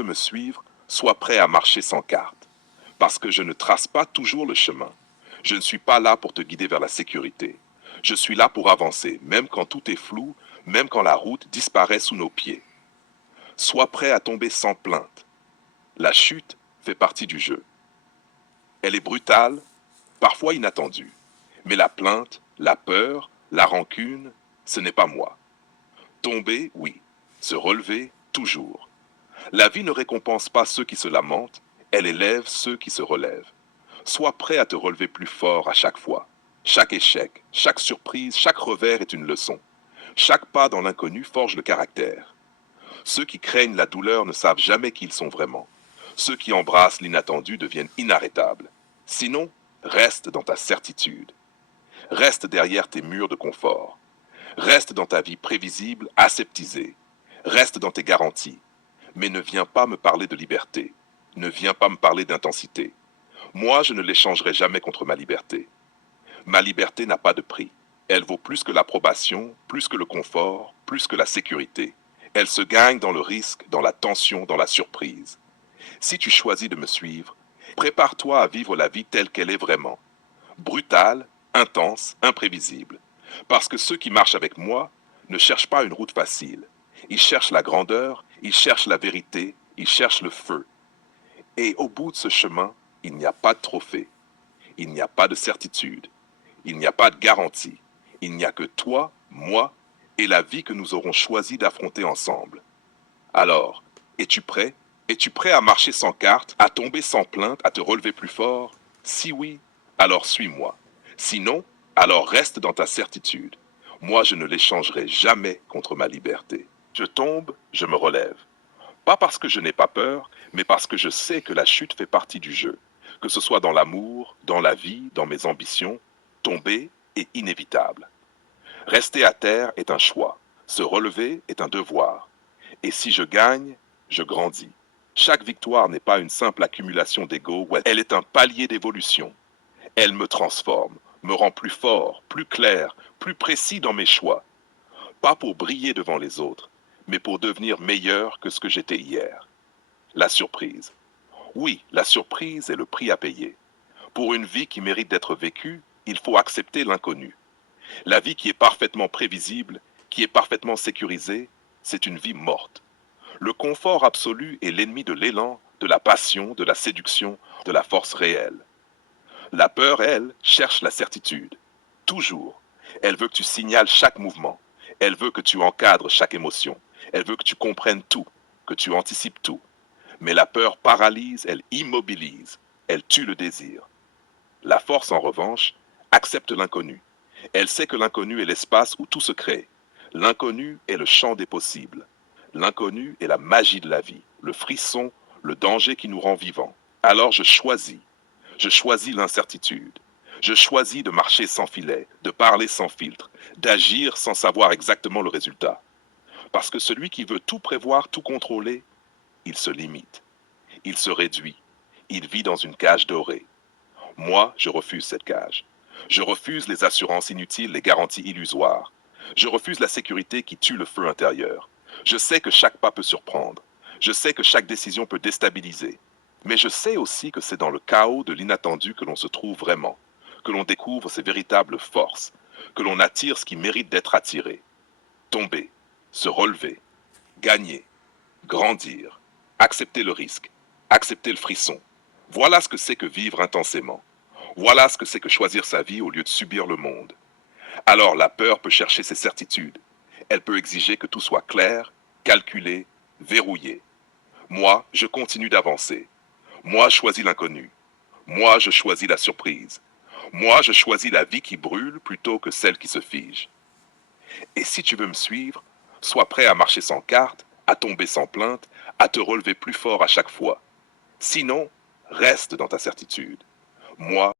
veux me suivre, sois prêt à marcher sans carte. Parce que je ne trace pas toujours le chemin. Je ne suis pas là pour te guider vers la sécurité. Je suis là pour avancer, même quand tout est flou, même quand la route disparaît sous nos pieds. Sois prêt à tomber sans plainte. La chute fait partie du jeu. Elle est brutale, parfois inattendue. Mais la plainte, la peur, la rancune, ce n'est pas moi. Tomber, oui. Se relever, toujours. La vie ne récompense pas ceux qui se lamentent, elle élève ceux qui se relèvent. Sois prêt à te relever plus fort à chaque fois. Chaque échec, chaque surprise, chaque revers est une leçon. Chaque pas dans l'inconnu forge le caractère. Ceux qui craignent la douleur ne savent jamais qui ils sont vraiment. Ceux qui embrassent l'inattendu deviennent inarrêtables. Sinon, reste dans ta certitude. Reste derrière tes murs de confort. Reste dans ta vie prévisible, aseptisée. Reste dans tes garanties. Mais ne viens pas me parler de liberté. Ne viens pas me parler d'intensité. Moi, je ne l'échangerai jamais contre ma liberté. Ma liberté n'a pas de prix. Elle vaut plus que l'approbation, plus que le confort, plus que la sécurité. Elle se gagne dans le risque, dans la tension, dans la surprise. Si tu choisis de me suivre, prépare-toi à vivre la vie telle qu'elle est vraiment. Brutale, intense, imprévisible. Parce que ceux qui marchent avec moi ne cherchent pas une route facile. Ils cherchent la grandeur, ils cherchent la vérité, ils cherchent le feu. Et au bout de ce chemin, il n'y a pas de trophée. Il n'y a pas de certitude. Il n'y a pas de garantie. Il n'y a que toi, moi et la vie que nous aurons choisi d'affronter ensemble. Alors, es-tu prêt? Es-tu prêt à marcher sans carte, à tomber sans plainte, à te relever plus fort? Si oui, alors suis-moi. Sinon, alors reste dans ta certitude. Moi, je ne l'échangerai jamais contre ma liberté. Je tombe, je me relève. Pas parce que je n'ai pas peur, mais parce que je sais que la chute fait partie du jeu. Que ce soit dans l'amour, dans la vie, dans mes ambitions, tomber est inévitable. Rester à terre est un choix. Se relever est un devoir. Et si je gagne, je grandis. Chaque victoire n'est pas une simple accumulation d'ego, elle est un palier d'évolution. Elle me transforme, me rend plus fort, plus clair, plus précis dans mes choix. Pas pour briller devant les autres, mais pour devenir meilleur que ce que j'étais hier. La surprise. Oui, la surprise est le prix à payer. Pour une vie qui mérite d'être vécue, il faut accepter l'inconnu. La vie qui est parfaitement prévisible, qui est parfaitement sécurisée, c'est une vie morte. Le confort absolu est l'ennemi de l'élan, de la passion, de la séduction, de la force réelle. La peur, elle, cherche la certitude. Toujours. Elle veut que tu signales chaque mouvement. Elle veut que tu encadres chaque émotion. Elle veut que tu comprennes tout, que tu anticipes tout. Mais la peur paralyse, elle immobilise, elle tue le désir. La force, en revanche, accepte l'inconnu. Elle sait que l'inconnu est l'espace où tout se crée. L'inconnu est le champ des possibles. L'inconnu est la magie de la vie, le frisson, le danger qui nous rend vivants. Alors je choisis. Je choisis l'incertitude. Je choisis de marcher sans filet, de parler sans filtre, d'agir sans savoir exactement le résultat. Parce que celui qui veut tout prévoir, tout contrôler, il se limite. Il se réduit. Il vit dans une cage dorée. Moi, je refuse cette cage. Je refuse les assurances inutiles, les garanties illusoires. Je refuse la sécurité qui tue le feu intérieur. Je sais que chaque pas peut surprendre. Je sais que chaque décision peut déstabiliser. Mais je sais aussi que c'est dans le chaos de l'inattendu que l'on se trouve vraiment, que l'on découvre ses véritables forces, que l'on attire ce qui mérite d'être attiré. Tomber, se relever, gagner, grandir, accepter le risque, accepter le frisson. Voilà ce que c'est que vivre intensément. Voilà ce que c'est que choisir sa vie au lieu de subir le monde. Alors la peur peut chercher ses certitudes. Elle peut exiger que tout soit clair, calculé, verrouillé. Moi, je continue d'avancer. Moi, je choisis l'inconnu. Moi, je choisis la surprise. Moi, je choisis la vie qui brûle plutôt que celle qui se fige. Et si tu veux me suivre, sois prêt à marcher sans carte, à tomber sans plainte, à te relever plus fort à chaque fois. Sinon, reste dans ta certitude. Moi,